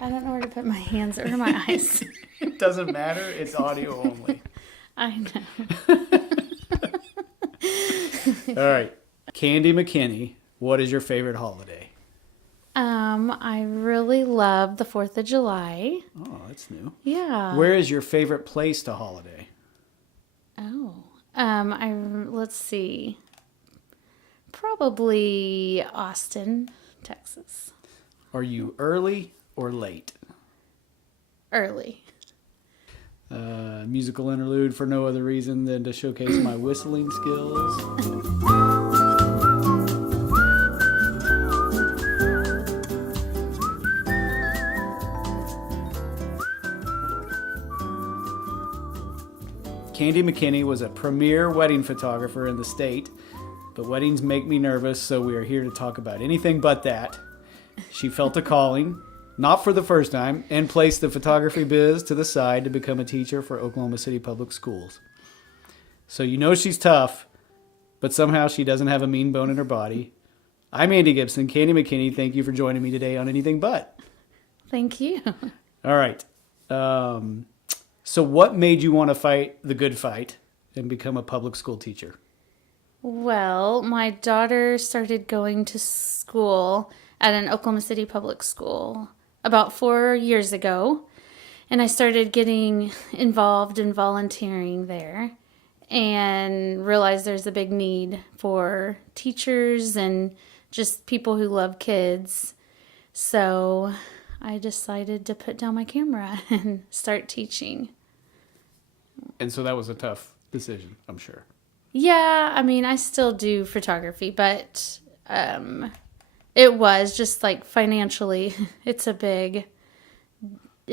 I don't know where to put my hands or my eyes. It doesn't matter. It's audio only. I know. All right. Candi McKinney, what is your favorite holiday? I really love the 4th of July. Oh, that's new. Yeah. Where is your favorite place to holiday? Oh. Let's see. Probably Austin, Texas. Are you early or late? Early. Musical interlude for no other reason than to showcase my whistling skills. Candi McKinney was a premier wedding photographer in the state, but weddings make me nervous, so we are here to talk about anything but that. She felt a calling, not for the first time, and placed the photography biz to the side to become a teacher for Oklahoma City Public Schools. So you know she's tough, but somehow she doesn't have a mean bone in her body. I'm Andy Gibson. Candi McKinney, thank you for joining me today on Anything But. Thank you. All right. So what made you want to fight the good fight and become a public school teacher? Well, my daughter started going to school at an Oklahoma City public school about 4 years ago, and I started getting involved in volunteering there and realized there's a big need for teachers and just people who love kids. So I decided to put down my camera and start teaching. And so that was a tough decision, I'm sure. Yeah, I mean, I still do photography, but it was just like financially, it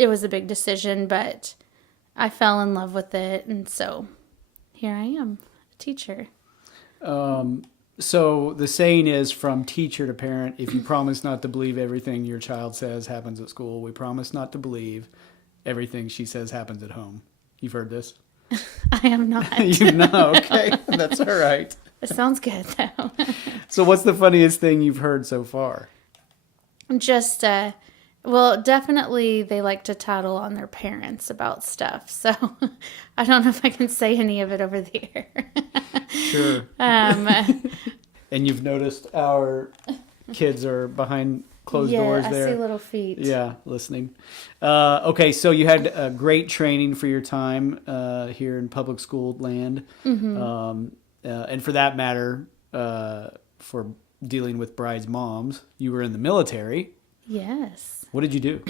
was a big decision, but I fell in love with it. And so here I am, a teacher. So the saying is, from teacher to parent, if you promise not to believe everything your child says happens at school, we promise not to believe everything she says happens at home. You've heard this? I am not. You know, okay. That's all right. It sounds good, though. So what's the funniest thing you've heard so far? Just, well, definitely they like to tattle on their parents about stuff. So I don't know if I can say any of it over the air. Sure. And you've noticed our kids are behind closed doors there. I see little feet. Yeah, listening. Okay, so you had great training for your time here in public school land. Mm-hmm. And for that matter, for dealing with brides' moms, you were in the military. Yes. What did you do?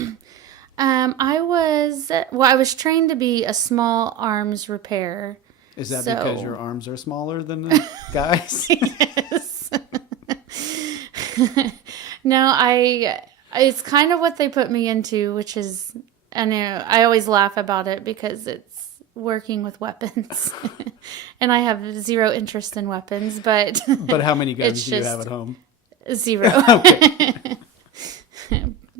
I was trained to be a small arms repairer. Is that because your arms are smaller than the guys? Yes. No, it's kind of what they put me into, which is, and I always laugh about it because it's working with weapons. And I have zero interest in weapons, but But how many guns do you have at home? 0. Okay.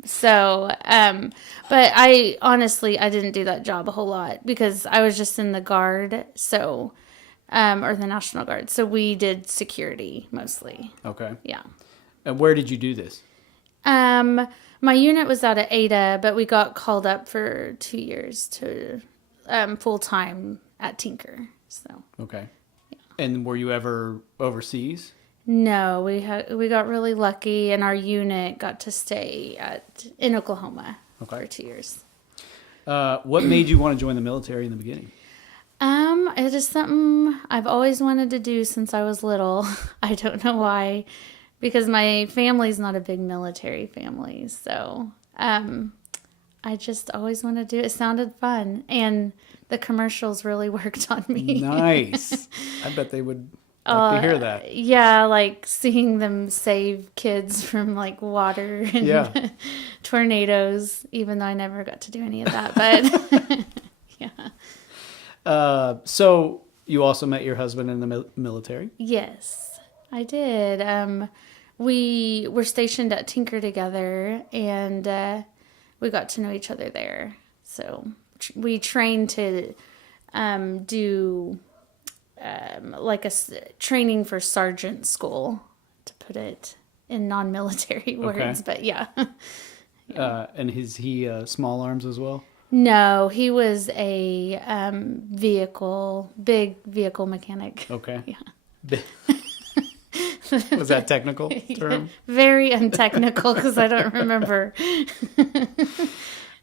So, but I didn't do that job a whole lot because I was just in the Guard, so, or the National Guard. So we did security mostly. Okay. Yeah. And where did you do this? My unit was out of Ada, but we got called up for 2 years to full time at Tinker. So. Okay. Yeah. And were you ever overseas? No, we got really lucky, and our unit got to stay in Oklahoma for 2 years. What made you want to join the military in the beginning? It is something I've always wanted to do since I was little. I don't know why, because my family's not a big military family, so I just always wanted to do it. It sounded fun, and the commercials really worked on me. Nice. I bet they would like to hear that. Yeah, like seeing them save kids from like water and tornadoes, even though I never got to do any of that. But yeah. So you also met your husband in the military? Yes, I did. We were stationed at Tinker together, and we got to know each other there. So we trained to do like a training for sergeant school, to put it in non-military words. Okay. But yeah. And is he small arms as well? No, he was a big vehicle mechanic. Okay. Yeah. Was that technical term? Very untechnical because I don't remember.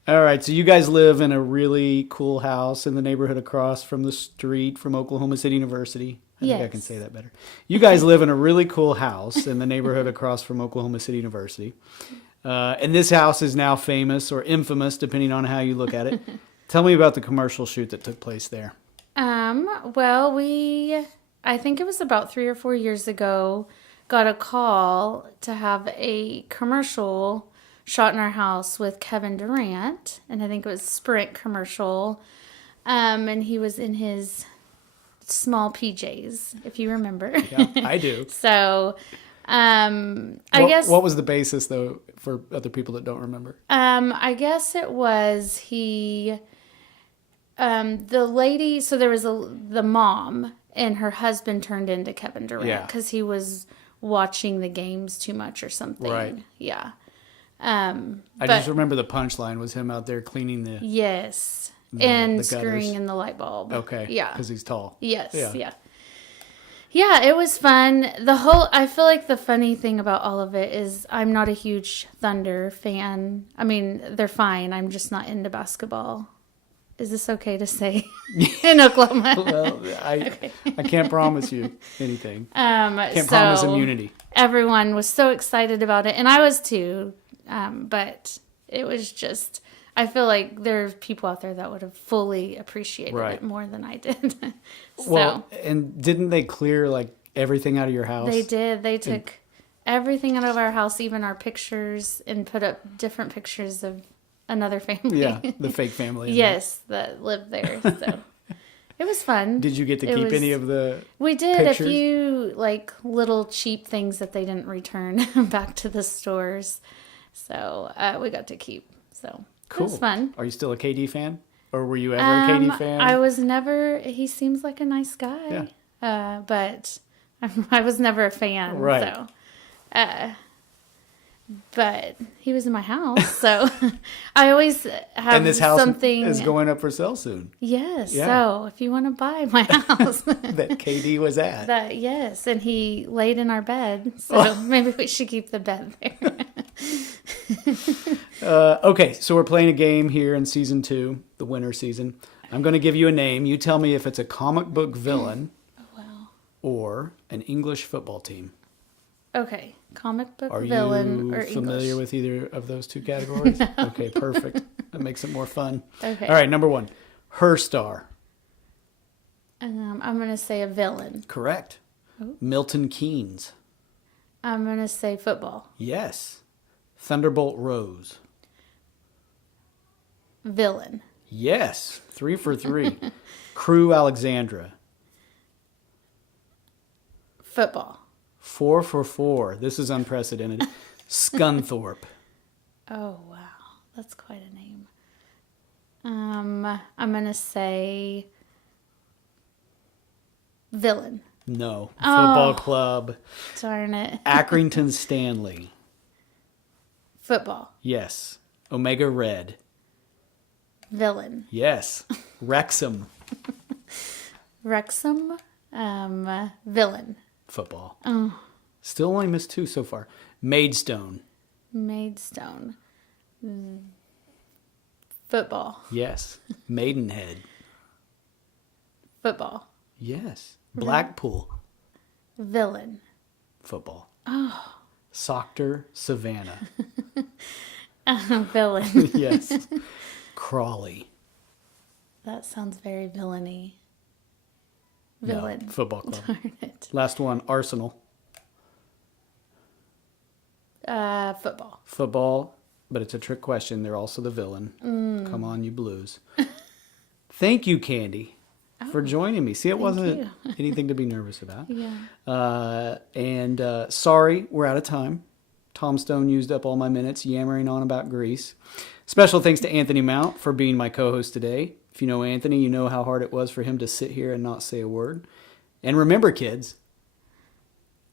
All right, so you guys live in a really cool house in the neighborhood across from the street from Oklahoma City University. I think I can say that better. You guys live in a really cool house in the neighborhood across from Oklahoma City University. And this house is now famous or infamous, depending on how you look at it. Tell me about the commercial shoot that took place there. Well, I think it was about 3 or 4 years ago, got a call to have a commercial shot in our house with Kevin Durant. And I think it was Sprint commercial. And he was in his small PJs, if you remember. Yeah, I do. So, I guess... What was the basis, though, for other people that don't remember? I guess it was the lady, so there was the mom, and her husband turned into Kevin Durant because he was watching the games too much or something. Right. Yeah. I just remember the punchline was him out there cleaning the... Yes. The screwing in the light bulb. Okay. Yeah. Because he's tall. Yes. Yeah. Yeah, it was fun. I feel like the funny thing about all of it is I'm not a huge Thunder fan. I mean, they're fine. I'm just not into basketball. Is this okay to say in Oklahoma? Well, I can't promise you anything. Can't promise immunity. Everyone was so excited about it, and I was too. But it was just, I feel like there's people out there that would have fully appreciated it more than I did. Well, and didn't they clear like everything out of your house? They did. They took everything out of our house, even our pictures, and put up different pictures of another family. Yeah, the fake family. Yes, that lived there. So it was fun. Did you get to keep any of the We did pictures? a few like little cheap things that they didn't return back to the stores. So we got to keep. So cool. It was fun. Are you still a KD fan? Or were you ever a KD fan? I was never. He seems like a nice guy. Yeah. But I was never a fan. Right. So, but he was in my house, so I always have and this house something. is going up for sale soon. Yes. Yeah. So if you want to buy my house, that KD was at. Yes, and he laid in our bed, so maybe we should keep the bed there. Okay, so we're playing a game here in season 2, the winter season. I'm going to give you a name. You tell me if it's a comic book villain or an English football team. Okay, comic book Are villain or you familiar English? with either of those two categories? No. Okay, perfect. That makes it more fun. Okay. All right, number 1, Her Star. I'm going to say a villain. Correct. Oh. Milton Keynes. I'm going to say football. Yes. Thunderbolt Rose. Villain. Yes. 3 for 3. Crew Alexandra. Football. 4 for 4. This is unprecedented. Scunthorpe. Oh, wow. That's quite a name. I'm going to say villain. No. Football club. Darn it. Accrington Stanley. Football. Yes. Omega Red. Villain. Yes. Wrexham. Wrexham. Villain. Football. Oh. Still only missed 2 so far. Maidstone. Maidstone. Football. Yes. Maidenhead. Football. Yes. Blackpool. Villain. Football. Oh. Soctor Savannah. Villain. Yes. Crawley. That sounds very villainy. Villain. No, football club. Darn it. Last one, Arsenal. Football. Football, but it's a trick question. They're also the villain. Come on, you Blues. Thank you, Candy, for joining me. See, it wasn't anything to be nervous about. Yeah. And sorry, we're out of time. Tom Stone used up all my minutes yammering on about Greece. Special thanks to Anthony Mount for being my co-host today. If you know Anthony, you know how hard it was for him to sit here and not say a word. And remember, kids.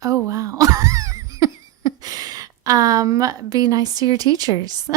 Oh, wow. Be nice to your teachers.